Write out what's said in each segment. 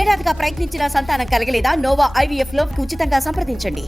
ఏడాదిగా ప్రయత్నించిన సంతానం కలగలేదా? Noah IVF లో ఉచితంగా సంప్రదించండి.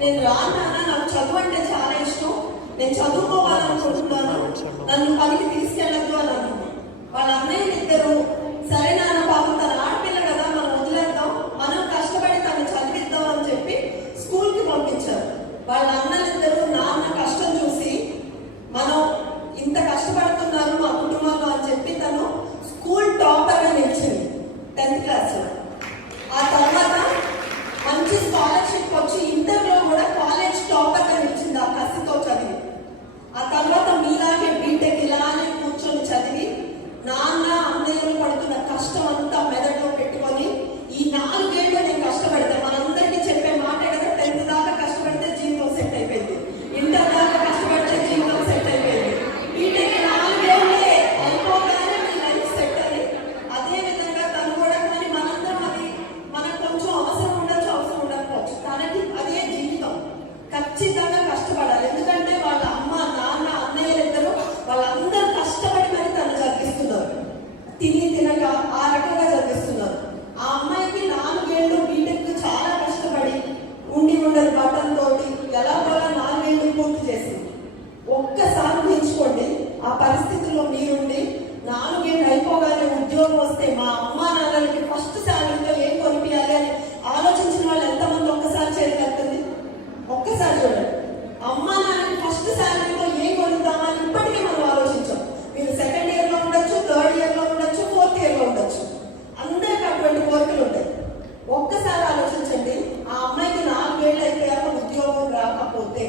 నేను రానా, నాకు చదువు అంటే చాలా ఇష్టం, నేను చదువుకోవాలనుకుంటున్నాను, నన్ను పనికి తీసుకెళ్ళద్దు అని అన్నాను. వాళ్ళ అన్నయ్యలు ఇద్దరు సరే నాన్న పాపం తన ఆడపిల్ల కదా మనం వదిలేద్దాం, మనం కష్టపడి తను చదివిద్దాం అని చెప్పి స్కూల్కి పంపించారు. వాళ్ళ అన్నలిద్దరూ నాన్న కష్టం చూసి మనం ఇంత కష్టపడుతున్నారు మా కుటుంబంలో అని చెప్పి తను స్కూల్ టాపర్గా నిలిచింది 10th క్లాస్లో. ఆ తర్వాత మంచి స్కాలర్షిప్ వచ్చి ఇంటర్లో కూడా కాలేజ్ టాపర్గా నిలిచింది ఆ కసితో చదివి. ఆ తర్వాత మీలాగే బీటెక్ ఇలానే కూర్చొని చదివి నాన్న అన్నయ్యలు పడుతున్న కష్టం అంతా మెదడులో పెట్టుకొని ఈ 4 ఏళ్ళు నేను కష్టపడితే మనందరికీ చెప్పే మాట కదా, 10th దాకా కష్టపడితే జీవితం సెట్ అయిపోయింది, ఇంటర్ దాకా కష్టపడితే జీవితం సెట్ అయిపోయింది, బీటెక్ 4 ఏళ్ళే అయిపోగానే మీ లైఫ్ సెట్ అని. అదే విధంగా తను కూడా, కానీ మనందరం అది మనకు కొంచెం అవసరం ఉండొచ్చు, అవసరం ఉండకపోవచ్చు, తనకి అదే జీవితం. ఖచ్చితంగా కష్టపడాలి, ఎందుకంటే వాళ్ళ అమ్మ నాన్న అన్నయ్యలిద్దరూ వాళ్ళందరూ కష్టపడి మరి తను చదివిస్తున్నారు, తిని తినక ఆ రకంగా చదివిస్తున్నారు. ఆ అమ్మాయికి 4 ఏళ్ళు బీటెక్ చాలా కష్టపడి ఉండి ఉండని బట్టలతో ఎలాగోలా 4 ఏళ్ళు పూర్తి చేసింది. ఒక్కసారి ఊహించుకోండి, ఆ పరిస్థితుల్లో మీరుండి 4 ఏళ్ళు అయిపోగానే ఉద్యోగం వస్తే మా అమ్మా నాన్నలకి ఫస్ట్ శాలరీతో ఏం కొనిపించాలి అని ఆలోచించిన వాళ్ళు ఎంతమంది ఒక్కసారి చేరుకెళ్తుంది? ఒక్కసారి చూడండి. అమ్మా నాన్నకి ఫస్ట్ శాలరీతో ఏం కొనుద్దామని ఇప్పటికీ మనం ఆలోచించాం. మీరు 2nd ఇయర్లో ఉండొచ్చు, 3rd ఇయర్లో ఉండొచ్చు, 4th ఇయర్లో ఉండొచ్చు, అందరికి అటువంటి కోరికలు ఉంటాయి. ఒక్కసారి ఆలోచించండి, ఆ అమ్మాయికి 4 ఏళ్ళు అయిపోయాక ఉద్యోగం రాకపోతే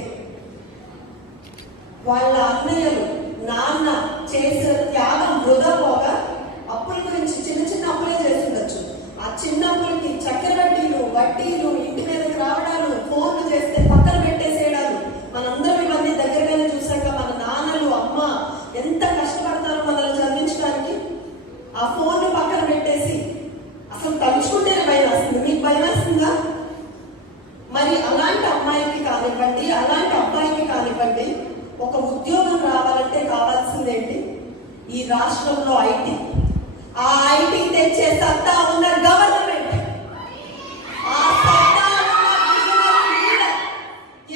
వాళ్ళ అన్నయ్యలు నాన్న చేసిన త్యాగం వృధా పోగా అప్పుల గురించి చిన్న చిన్న అప్పులే చేస్తుండొచ్చు. ఆ చిన్న అప్పులకి చక్కెర వడ్డీలు ఇంటి మీదకి రావడాలు, ఫోన్లు చేస్తే పక్కన పెట్టేసేయడాలు, మనందరం ఇవన్నీ దగ్గరగానే చూసాక మన నాన్నలు అమ్మ ఎంత కష్టపడతారో మనల్ని చదివించడానికి. ఆ ఫోన్ పక్కన పెట్టేసి అసలు తలుచుకుంటేనే భయం వస్తుంది. మీకు భయం వస్తుందా? మరి అలాంటి అమ్మాయికి కానివ్వండి, అలాంటి అబ్బాయికి కానివ్వండి, ఒక ఉద్యోగం రావాలంటే కావాల్సిందేంటి? ఈ రాష్ట్రంలో ఐటీ. ఆ ఐటీ తెచ్చే సత్తా ఉన్న గవర్నమెంట్, ఆ సత్తా ఉన్న విజనరీ లీడర్.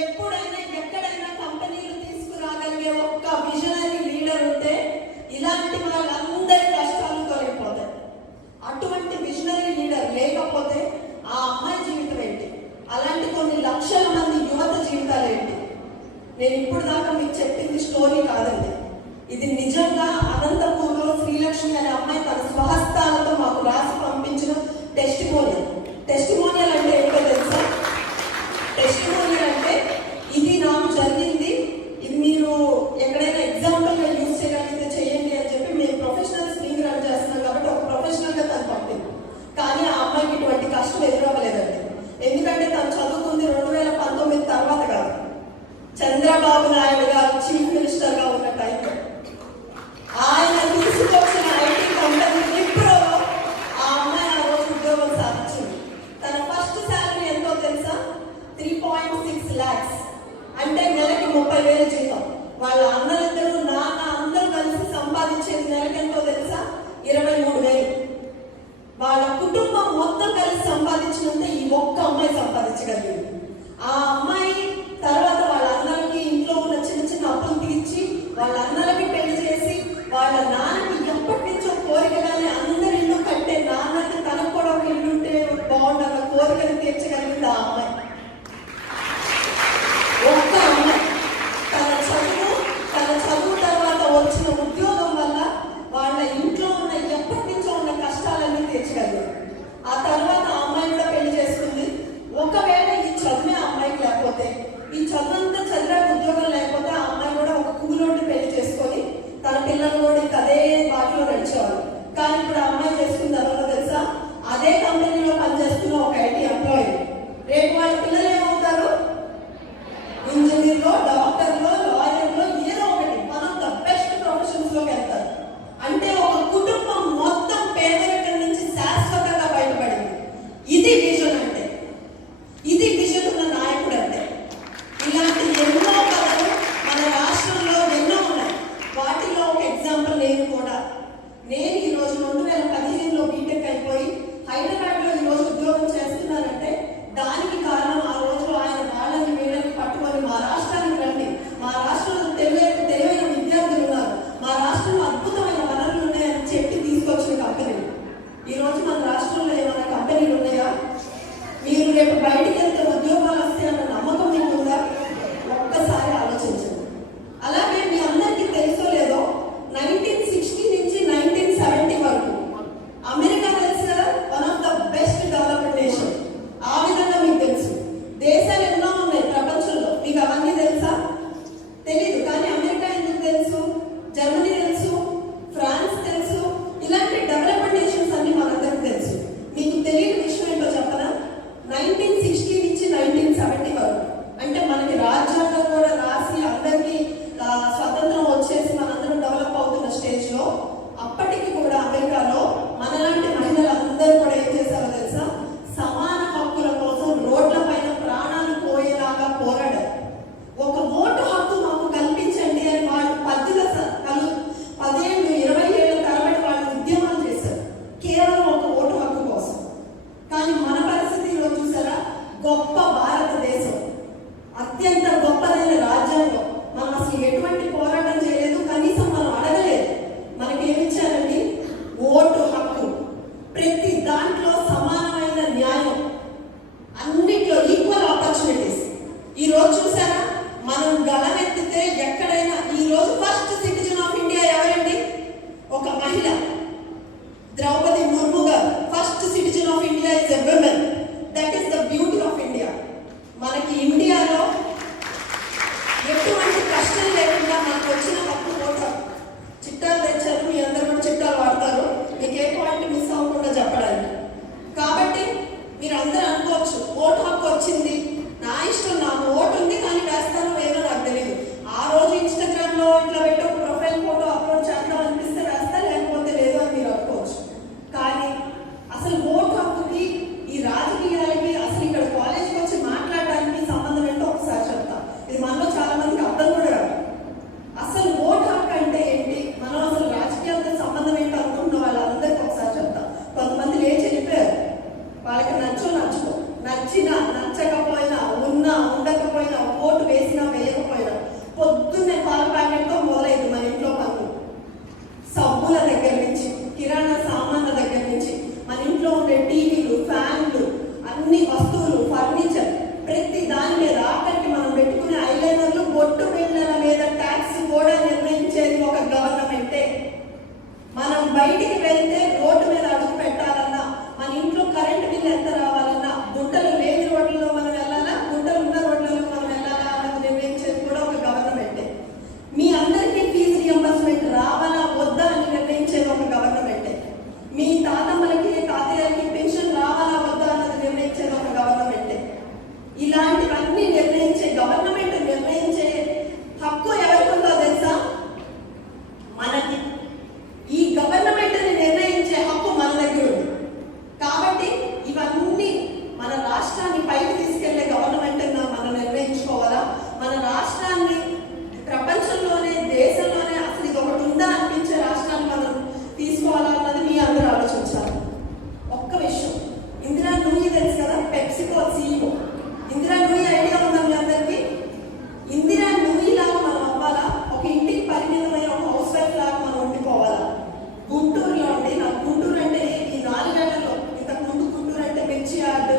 ఎప్పుడు నేను ఇప్పుడు దాకా మీకు చెప్పింది స్టోరీ కాదండి. ఇది నిజంగా అనంతపూర్లో శ్రీలక్ష్మి అనే అమ్మాయి తన స్వహస్తాలతో మాకు రాసి పంపించిన టెస్టిమోనియల్. టెస్టిమోనియల్ అంటే ఏంటో తెలుసా? టెస్టిమోనియల్ అంటే ఇది నాకు జరిగింది, ఇది మీరు ఎక్కడైనా ఎగ్జాంపుల్గా యూజ్ చేయగలిగితే చేయండి అని చెప్పి మేము ప్రొఫెషనల్ స్పీకర్ రన్ చేస్తున్నాం కాబట్టి ఒక ప్రొఫెషనల్గా తను పంపింది. కానీ ఆ అమ్మాయికి ఇటువంటి కష్టం ఎదురవ్వలేదండి. ఎందుకంటే తను చదువుకుంది 2019 తర్వాత కాదు, చంద్రబాబు నాయుడు గారు చీఫ్ మినిస్టర్గా ఉన్న టైంలో ఆయన తీసుకొచ్చిన ఐటీ కంపెనీ విప్రోలో ఆ అమ్మాయి ఆ రోజు ఉద్యోగం సాధించింది. తన ఫస్ట్ శాలరీ ఎంతో తెలుసా? 3.6 lakhs, అంటే నెలకి 30,000 జీతం. వాళ్ళ అన్నలిద్దరు నాన్న అందరూ కలిసి సంపాదించేది నెలకి ఎంతో తెలుసా? 23,000. వాళ్ళ కుటుంబం మొత్తం కలిసి సంపాదించినంత ఈ ఒక్క అమ్మాయి సంపాదించగలిగింది. ఆ అమ్మాయి తర్వాత వాళ్ళ అన్నలకి ఇంట్లో ఉన్న చిన్న చిన్న అప్పులు తీర్చి వాళ్ళ అన్నలకి పెళ్లి చేసి వాళ్ళ నాన్నకి ఎప్పటి నుంచో కోరికగానే అందరి ఇల్లు కట్టే నాన్నకి తనకు కూడా ఒక ఇల్లు ఉంటే బాగుండన్న కోరికలు తీర్చగలిగింది ఆ అమ్మాయి. ఒక్క అమ్మాయి తన చదువు తర్వాత వచ్చిన ఉద్యోగం వల్ల వాళ్ళ ఇంట్లో ఉన్న ఎప్పటి నుంచో ఉన్న కష్టాలన్నీ తీర్చగలిగారు. ఆ తర్వాత ఆ అమ్మాయి కూడా పెళ్లి చేసుకుంది. ఒకవేళ ఈ చదువే ఆ అమ్మాయికి లేకపోతే, ఈ చదువంతా చదివాక ఉద్యోగం లేకపోతే ఆ అమ్మాయి కూడా ఒక కూలోని పెళ్లి చేసుకొని తన పిల్లలు కూడా అదే బాటలో నడిచేవాళ్ళు. కానీ ఇప్పుడు ఆ అమ్మాయి చేసుకున్న తర్వాత తెలుసా, అదే కంపెనీలో పనిచేస్తున్న ఒక ఐటీ ఎంప్లాయీ. రేపు వాళ్ళ పిల్లలు ఏమవుతారు? ఇంజనీర్లో, డాక్టర్లో, లాయర్లో, ఏదో ఒకటి one of the best professions లోకి వెళ్తారు. అంటే ఒక కుటుంబం మొత్తం పేదరికం నుంచి శాశ్వతంగా బయటపడింది. ఇది విజన్ అంటే, ఇది విజన్ ఉన్న నాయకుడు అంటే. ఇలాంటి ఎన్నో కథలు మన రాష్ట్రంలో ఎన్నో ఉన్నాయి. వాటిలో ఒక ఎగ్జాంపుల్ నేను కూడా. నేను ఈరోజు 2015లో బీటెక్ అయిపోయి హైదరాబాద్లో ఈరోజు ఉద్యోగం చేస్తున్నానంటే దానికి కారణం ఆ రోజు ఆయన వాళ్ళని వీళ్ళని పట్టుకొని మా రాష్ట్రానికి రండి, మా రాష్ట్రంలో తెలివైన విద్యార్థులు ఉన్నారు, మా రాష్ట్రంలో అద్భుతమైన వనరులు ఉన్నాయని చెప్పి తీసుకొచ్చిన కంపెనీలు. ఈరోజు మన రాష్ట్రంలో ఏమైనా కంపెనీలు ఉన్నాయా? మీరు రేపు బయటికి వెళ్తే ఉద్యోగాలు వస్తాయన్న నమ్మకం మీకు ఉందా? ఒక్కసారి ఆలోచించండి. అలాగే మీ అందరికీ తెలుసో లేదో 1960 నుంచి 1970 వరకు అమెరికా తెలుసు కదా, one of the best developed nation. ఆ విధంగా మీకు తెలుసు. దేశాలు ఎన్నో ఉన్నాయి ప్రపంచంలో, మీకు అవన్నీ తెలుసా? తెలీదు. కానీ అమెరికా ఎందుకు తెలుసు? జర్మనీ తెలుసు, ఫ్రాన్స్ తెలుసు. ఇలాంటి డెవలప్డ్ నేషన్స్ అన్ని మనందరికీ తెలుసు. మీకు తెలియని విషయం ఏంటో చెప్పనా? 1960 నుంచి 1970 వరకు, అంటే మనకి రాజ్యాంగం కూడా రాసి అందరికీ స్వతంత్రం వచ్చేసి మనందరం డెవలప్ అవుతున్న స్టేజ్లో అప్పటికి కూడా అమెరికాలో మనలాంటి మహిళలందరూ కూడా ఏం చేశారో తెలుసా? సమాన హక్కుల కోసం రోడ్ల పైన ప్రాణాలు పోయేలాగా పోరాడారు. ఒక ఓటు హక్కు మాకు కల్పించండి అని వాళ్ళు 10 ఏళ్ళు 20 ఏళ్ళ తరబడి వాళ్ళు ఉద్యమాలు చేశారు కేవలం ఒక ఓటు హక్కు కోసం. కానీ మన పరిస్థితి ఈరోజు చూసారా? గొప్ప భారతదేశం, అత్యంత గొప్పదైన రాజ్యాంగం, మనం అసలు ఎటువంటి పోరాటం చేయలేదు, కనీసం మనం అడగలేదు. మనకేమిచ్చారండి? ఓటు హక్కు. ప్రతి దాంట్లో సమానమైన న్యాయం, అన్నిట్లో ఈక్వల్ ఆపర్చునిటీస్. ఈరోజు చూసారా, మనం గలమెత్తితే ఎక్కడైనా ఈరోజు ఫస్ట్ సిటిజన్ ఆఫ్ ఇండియా ఎవరండి? ఒక మహిళ, ద్రౌపది ముర్ము గారు. First citizen of India is a women. That is the beauty of India. మనకి ఇండియాలో ఎటువంటి కష్టం లేకుండా మనకు వచ్చిన హక్కు ఓటు. చిట్టాలు తెచ్చారు, మీ అందరూ కూడా చిట్టాలు వాడతారు, మీకు ఏ పాయింట్ మిస్ అవ్వకుండా చెప్పడానికి. కాబట్టి మీరు అందరూ అనుకోవచ్చు, ఓటు హక్కు వచ్చింది, నా ఇష్టం, నాకు ఓటు ఉంది, కానీ వేస్తానో లేదో నాకు తెలియదు. ఆ రోజు ఇన్స్టాగ్రామ్లో ఇట్లా పెట్టి ఒక ప్రొఫైల్ ఫోటో అప్లోడ్ చేద్దాం అనిపిస్తే వేస్తా, లేకపోతే లేదు అని మీరు అనుకోవచ్చు. కానీ అసలు ఓటు హక్కుకి ఈ రాజకీయాలకి అసలు ఇక్కడ కాలేజ్కి వచ్చి మాట్లాడడానికి సంబంధం ఏంటో వెళ్తే రోడ్డు మీద అడుగు పెట్టాలన్నా, మన ఇంట్లో కరెంట్ బిల్ ఎంత రావాలన్నా, గుంటలు లేని రోడ్లలో మనం వెళ్ళాలా, గుంటలు ఉన్న రోడ్లలో మనం వెళ్ళాలా అన్నది నిర్ణయించేది కూడా ఒక గవర్నమెంటే. మీ అందరికీ ఫీజు రియంబర్స్మెంట్ రావాలా వద్దా అని నిర్ణయించేది ఒక గవర్నమెంటే. మీ తాతమ్మలకి తాతయ్యలకి పెన్షన్ రావాలా వద్దా అన్నది నిర్ణయించేది ఒక గవర్నమెంటే. ఇలాంటివన్నీ నిర్ణయించే గవర్నమెంట్ నిర్ణయించే హక్కు ఎవరికి ఉందో తెలుసా? మనకి. ఈ గవర్నమెంట్ ని నిర్ణయించే హక్కు మన దగ్గర ఉంది. కాబట్టి ఇవన్నీ మన రాష్ట్రాన్ని పైకి తీసుకెళ్లే గవర్నమెంట్ మనం నిర్ణయించుకోవాలా. మన రాష్ట్రాన్ని ప్రపంచంలోనే దేశంలోనే అసలు ఇది ఒకటి ఉందా అనిపించే రాష్ట్రాన్ని మనం తీసుకోవాలా అన్నది మీ అందరూ ఆలోచించాలి. ఒక్క విషయం, ఇందిరా నూయి తెలుసు కదా, PepsiCo CEO. Indira Nooyi idea ఉందా మీ అందరికీ? ఇందిరా నూయి లాగా మనం అవ్వాలా, ఒక ఇంటికి పరిమితమై ఒక హౌస్ వైఫ్ లాగా మనం ఉండిపోవాలా. గుంటూరులో అండి, నాకు గుంటూరు అంటే ఈ 4 ఏళ్లలో, ఇంతకు ముందు గుంటూరు అంటే మిర్చి యార్డ్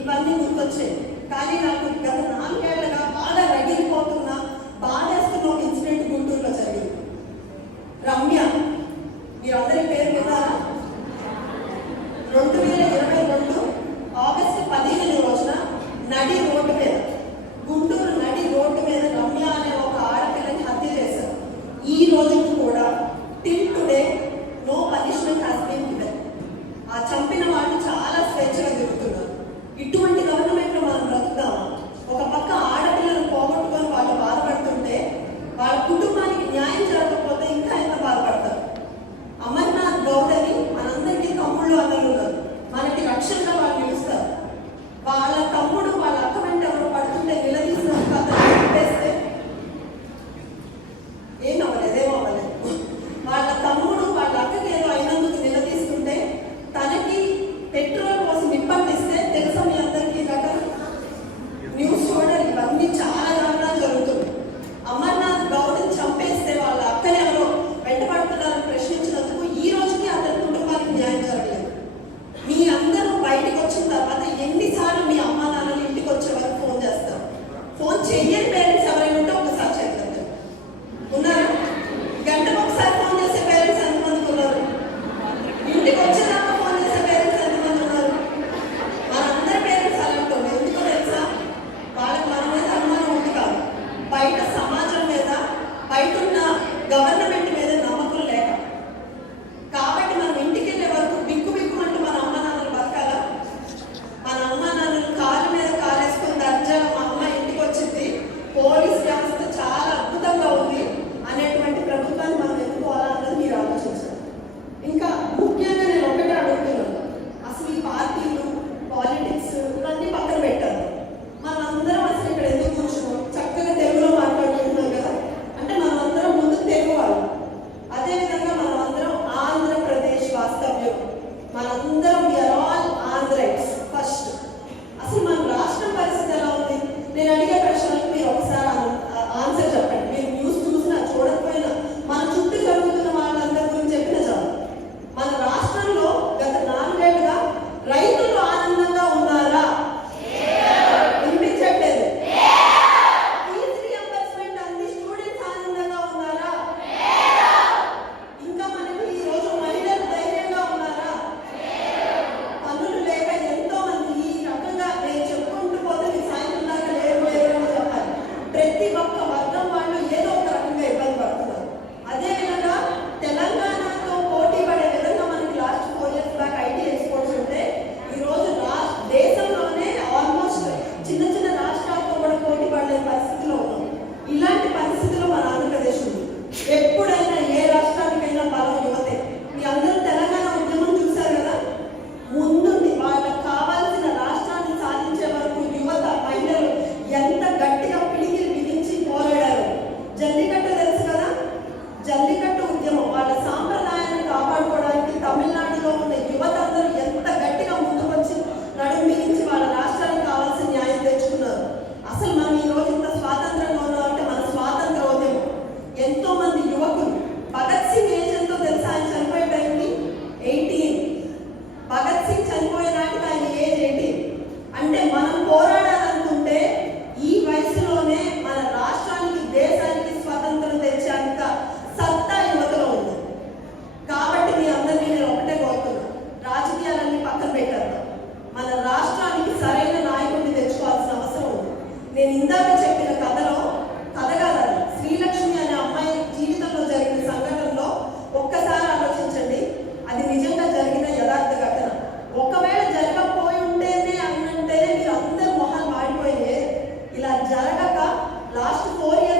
ఇవన్నీ గుర్తొచ్చాయి. కానీ నాకు గత 4 ఏళ్లుగా బాగా రగిలిపోతున్న, బాధేస్తున్న ఒక ఇన్సిడెంట్ గుంటూరులో జరిగింది. రమ్య, మీరందరి పేరు విన్నారా? 2022 ఆగస్టు 15 రోజున నడి రోడ్డు మీద, గుంటూరు నడి రోడ్డు మీద రమ్య అనే ఒక ఆడపిల్లని హత్య చేశారు. ఈ రోజుకి కూడా till today no punishment has been given. ఆ చంపిన వాళ్ళు చాలా స్వేచ్ఛగా తిరుగుతున్నారు. ఇటువంటి గవర్నమెంట్ లో మనం బ్రతుకుతాము. ఒక పక్క ఆడపిల్లలను పోగొట్టుకొని వాళ్ళు బాధపడుతుంటే వాళ్ళ కుటుంబానికి న్యాయం జరగకపోతే ఇంకా ఎంత బాధపడతారు. అమర్నాథ్ గౌడ్ అని మనందరికీ తమ్ముళ్ళు అందరూ ఉన్నారు. మనకి రక్షణగా వాళ్ళు నిలుస్తారు. వాళ్ళ తమ్ముడు వాళ్ళ అక్క వెంట ఎవరు పడుతుంటే నిలదీసిన చంపేస్తే ఏమవ్వలేదు. వాళ్ళ తమ్ముడు వాళ్ళ అక్కకి ఏదో అయినందుకు నిలదీస్తుంటే తనకి పెట్రోల్ కోసం నిప్పంటిస్తే తెలుసా మీ అందరికీ ఘటన? న్యూస్ చూడాలి. ఇవన్నీ చాలా దారుణాలు జరుగుతుంది. అమర్నాథ్ గౌడ్ చంపేస్తే వాళ్ళ అక్కని ఎవరో వెంటబడుతున్నారని ప్రశ్నించినందుకు ఈ రోజుకి అతని కుటుంబానికి న్యాయం జరగలేదు. మీ అందరూ బయటకు వచ్చిన తర్వాత ఎన్నిసార్లు మీ అమ్మా నాన్నలు ఇంటికి వచ్చే వరకు ఫోన్ చేస్తారు? ఫోన్ చెయ్యని పేరెంట్స్ ఎవరైనా ఉంటే ఒకసారి చేస్తారు. ఉన్నారా? గంటకు ఒకసారి ఫోన్ చేసే పేరెంట్స్ ఎంతమందికి ఉన్నారు? ఇంటికి వచ్చేదాకా ఫోన్ చేసే పేరెంట్స్ ఎంతమంది ఉన్నారు? మనందరి పేరెంట్స్ అలాంటి వాళ్ళు. ఎందుకో తెలుసా? వాళ్ళకి మన మీద అనుమానం ఉంది కాదు, బయట సమాజం మీద, బయట ఉన్న గవర్నమెంట్ మీద నమ్మకం లేక. కాబట్టి మనం ఇంటికి వెళ్ళే వరకు బిక్కు అంటూ మన అమ్మ నాన్నలు బతకాలా? మన అమ్మ నాన్నలు కాళ్ళ మీద కాలేసుకుని దర్జాగా మా అమ్మ ఇంటికి వచ్చింది, ఫోన్ ఇందాక చెప్పిన కథలో కథ కాదు, శ్రీలక్ష్మి అనే అమ్మాయి జీవితంలో జరిగిన సంఘటనలో ఒక్కసారి ఆలోచించండి. అది నిజంగా జరిగిన యథార్థ ఘటన. ఒకవేళ జరగకపోయి ఉంటేనే అన్నంటేనే మీరు అందరు మొహాలు మాడిపోయే. ఇలా జరగక లాస్ట్ 4 years